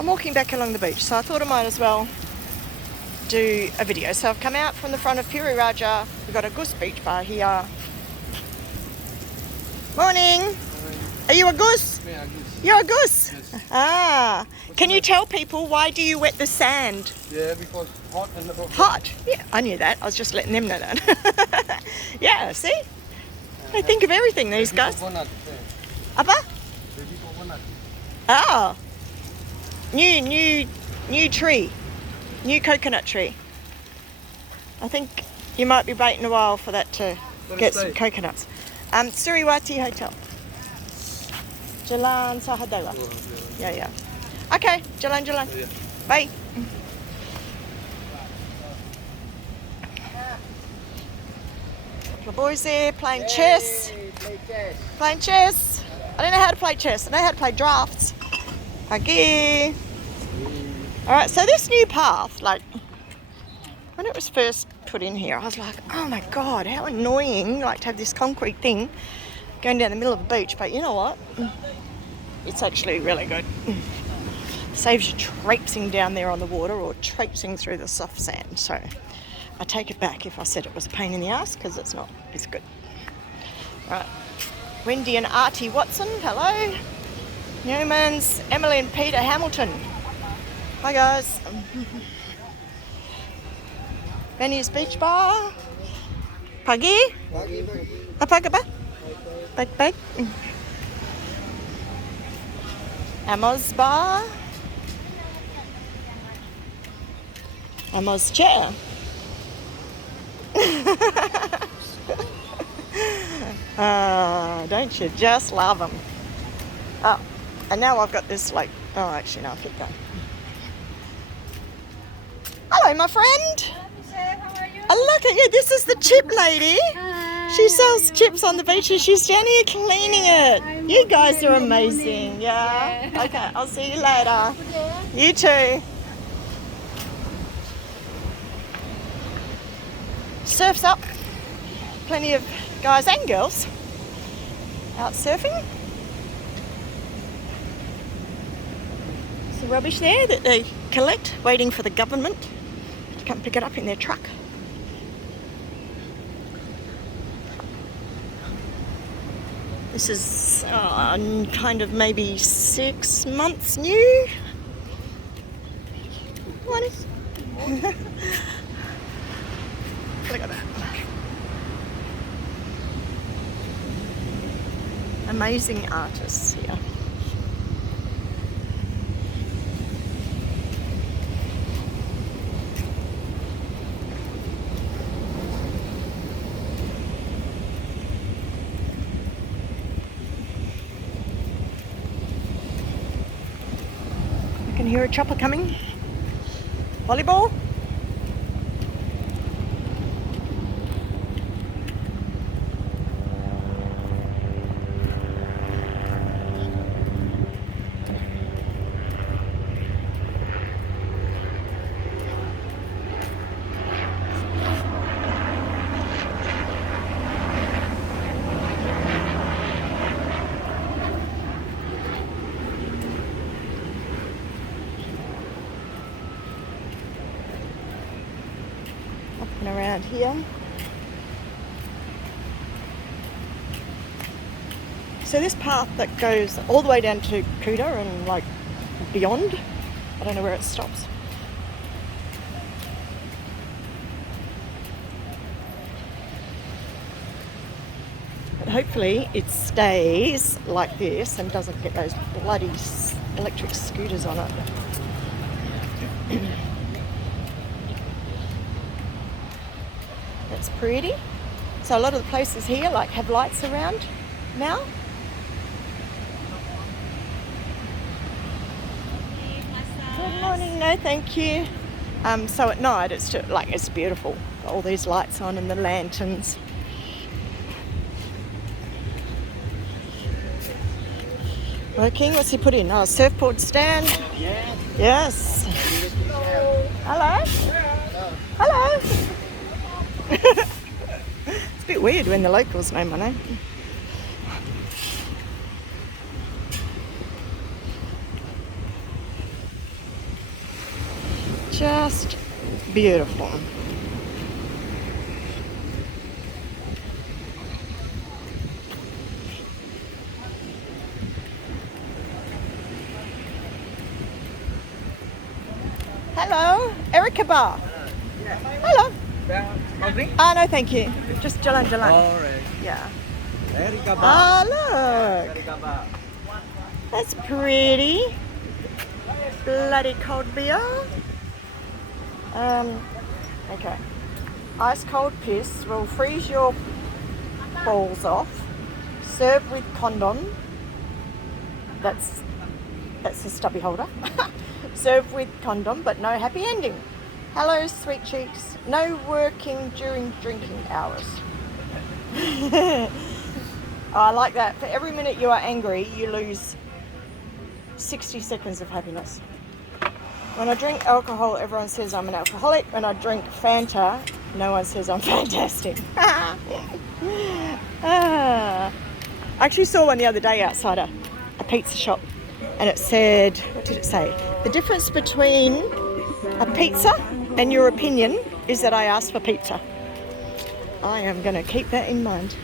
I'm walking back along the beach, so I thought I might as well do a video. So I've come out from the front of Puri Raja. We've got a goose beach bar here. Morning. Are you a goose? Yeah, goose. You're a goose? Yes. Ah. Can you tell people why do you wet the sand? Yeah, because hot and Hot? Yeah, I knew that. I was just letting them know that. Yeah, see? They think of everything, these guys. Coconut. Apa? Baby coconut. Oh. New tree. New coconut tree. I think you might be waiting a while for that to get some coconuts. Suriwati Hotel. Jalan Sahadawa. Yeah. Okay, Jalan. Yeah. Bye. The boys there playing chess. Playing chess. I don't know how to play chess. I know how to play drafts. Okay. Alright, so this new path, like, when it was first put in here, I was like, oh my god, how annoying, like, to have this concrete thing going down the middle of the beach. But you know what? It's actually really good. Saves you traipsing down there on the water or traipsing through the soft sand. So I take it back if I said it was a pain in the ass, because it's not. It's good. Right. Wendy and Artie Watson, hello. Newmans, Emily and Peter Hamilton. Hi guys. Benny's Beach Bar. Pagi? Apa ba? Baik. Amos Bar. Amos Chair. Don't you just love them? Oh, and now I've got this like, oh actually no, I'll keep going. Hello my friend. How are you? Oh, look at you, this is the chip lady. Hi. She sells chips on the beach and she's down here cleaning it. You guys are amazing. Yeah? Okay, I'll see you later. You too. Surf's up. Plenty of guys and girls out surfing. Some rubbish there that they collect, waiting for the government to come pick it up in their truck. This is kind of maybe 6 months new. Morning. Look at that. Amazing artists here. I can hear a chopper coming. Volleyball. Around here. So this path that goes all the way down to Kuta and like beyond, I don't know where it stops. But hopefully it stays like this and doesn't get those bloody electric scooters on it. That's pretty. So a lot of the places here like have lights around now. Good morning. No, thank you. So at night it's just, like it's beautiful. All these lights on and the lanterns. Working. What's he put in? Oh, surfboard stand. Yeah. Yes. Hello. Hello. It's a bit weird when the locals know my name. Just beautiful. Hello, Erica Bar. Hello. No, thank you. Just jalan. Alright. Yeah. Erika Ah, look. That's pretty. Bloody cold beer. Okay. Ice cold piss will freeze your balls off. Serve with condom. That's a stubby holder. Serve with condom, but no happy ending. Hello, sweet cheeks. No working during drinking hours. I like that. For every minute you are angry, you lose 60 seconds of happiness. When I drink alcohol, everyone says I'm an alcoholic. When I drink Fanta, no one says I'm fantastic. I actually saw one the other day outside a pizza shop, and it said, what did it say? The difference between a pizza and your opinion is that I asked for pizza. I am going to keep that in mind.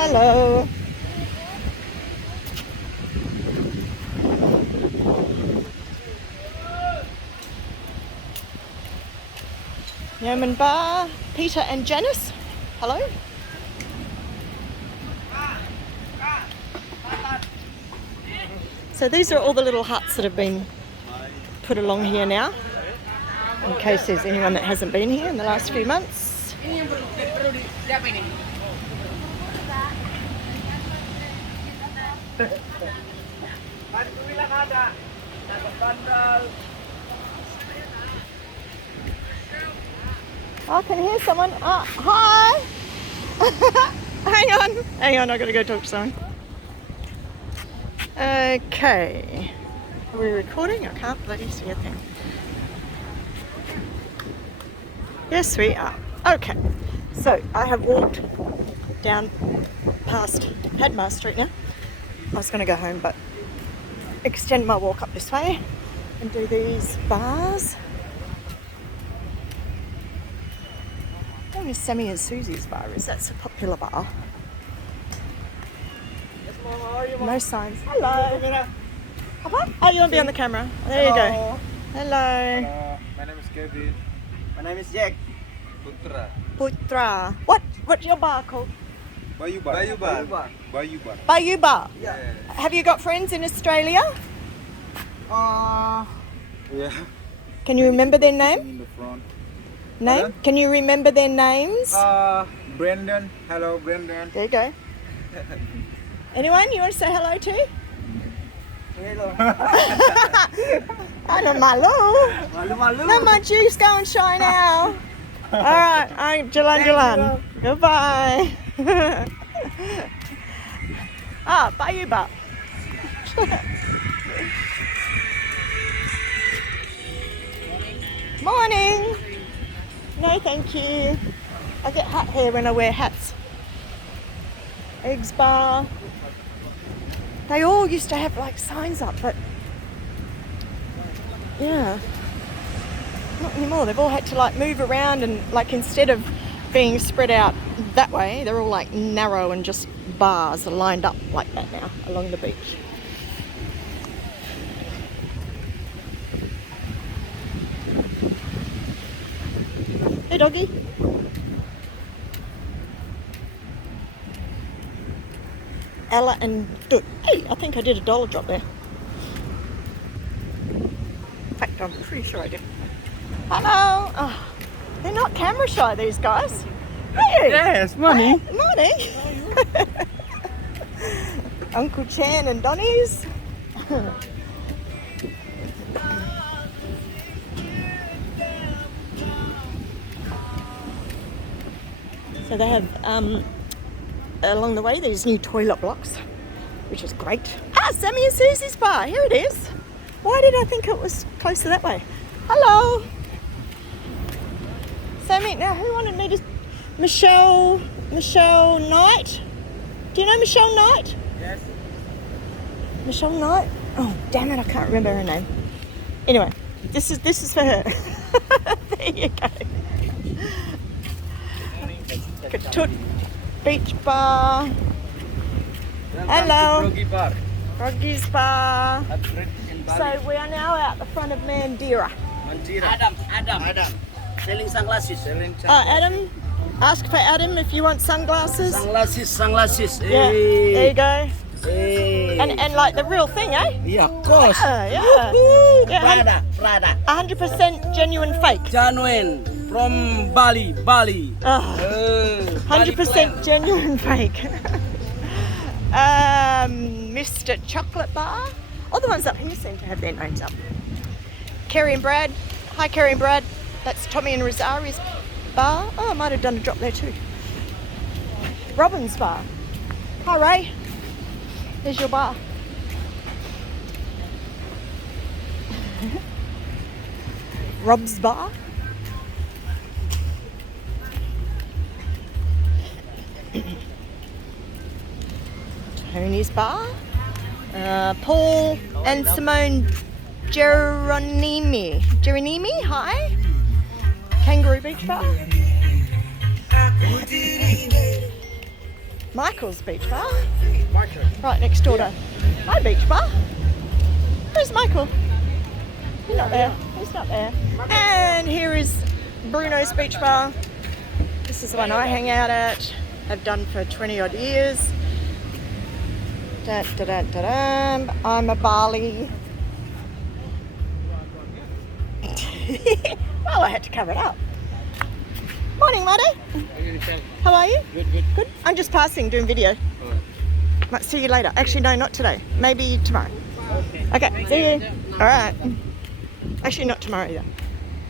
Hello. Yeoman Bar, Peter and Janice. Hello. So these are all the little huts that have been put along here now, in case there's anyone that hasn't been here in the last few months. I can hear someone. Hi. Hang on, I gotta go talk to someone. Okay. Are we recording? I can't bloody see a thing. Yes, we are. Okay. So I have walked down past Melasti Street now. I was going to go home, but extend my walk up this way and do these bars. I think it's Sammy and Susie's bar is. That's a popular bar. No signs. Hello. Oh, you want to be on the camera? There you go. Hello. My name is Kevin. My name is Jack. Putra. Putra. What's your bar called? Bayu Bar. Bayu Bar. Bayu Bar. Bayou Bar. Yeah. Have you got friends in Australia? Yeah. Can you remember their name? In the front. Name? Pardon? Can you remember their names? Brandon. Hello, Brandon. There you go. Anyone you want to say hello to? Hello. Ano malu. Malu-malu. No, my juice go and shine now. All right, I'm Jalan. Goodbye. Bayou Bar. Morning. No, thank you. I get hat hair when I wear hats. Eggs Bar. They all used to have like signs up, but yeah, not anymore. They've all had to like move around, and like instead of being spread out that way, they're all like narrow and just bars are lined up like that now along the beach. Hey doggy. Ella and Duke. Hey, I think I did a dollar drop there. In fact, I'm pretty sure I did. Hello. Oh, they're not camera shy, these guys. Hey. Yes, money. Hey, morning. Uncle Chan and Donnie's. So they have along the way these new toilet blocks, which is great. Sammy and Susie's bar, here it is. Why did I think it was closer that way? Hello. So now who wanted me to... Michelle Knight? Do you know Michelle Knight? Yes. Michelle Knight? Oh, damn it, I can't remember her name. Anyway, this is for her. There you go. Katut Beach Bar. Hello. Froggy Bar. Froggy's Bar. At Red in Bali. So we are now out the front of Mandira. Adam. Selling sunglasses. Adam, ask for Adam if you want sunglasses. Sunglasses. Yeah, Hey. there you go. Hey. And like the real thing, eh? Yeah, of course. Yeah. Prada. 100% genuine fake. Genuine from Bali. Bali 100% genuine fake. Mr. Chocolate Bar. All the ones up here seem to have their names up. Kerry and Brad. Hi, Kerry and Brad. That's Tommy and Rosari's bar. Oh, I might have done a drop there too. Robin's Bar. Hi, Ray. There's your bar. Rob's Bar. Tony's Bar. Paul and Simone Geronimi, hi. Kangaroo Beach Bar. Michael's Beach Bar. Right next door to my beach bar. Where's Michael? He's not there. He's not there. And here is Bruno's Beach Bar. This is the one I hang out at. Have done for 20 odd years. I'm a Bali. Well, I had to cover it up. Morning, Muddy. How are you? Good. I'm just passing, doing video. Might see you later. Actually, no, not today. Maybe tomorrow. Okay, see you. All right. Actually, not tomorrow either.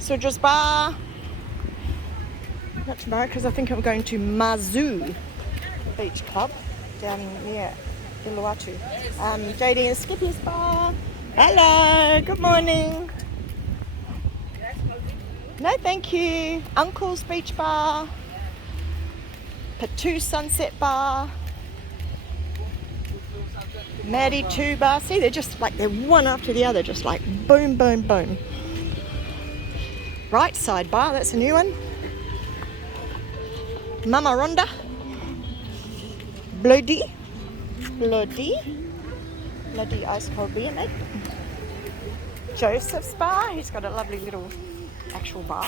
Sudra's Bar. Not tomorrow because I think I'm going to Mazu Beach Club down near Uluwatu. JD and Skippy's Bar. Hello. Good morning. No, thank you. Uncle's Beach Bar. Patu Sunset Bar. Maddie 2 Bar. See, they're just like, they're one after the other, just like boom, boom, boom. Right Side Bar, that's a new one. Mama Ronda. Bloody ice cold beer, mate. Joseph's Bar, he's got a lovely little actual bar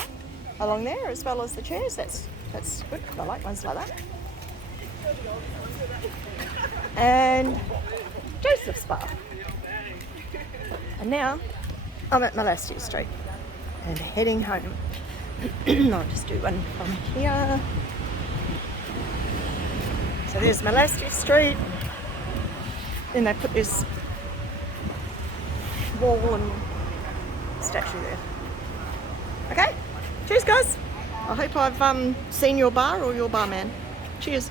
along there as well as the chairs. That's good. I like ones like that. And Joseph's Bar. And now I'm at Melasti Street and heading home. I'll just do one from here. So there's Melasti Street. Then they put this wall and statue there. Okay, cheers guys. I hope I've seen your bar or your barman. Cheers.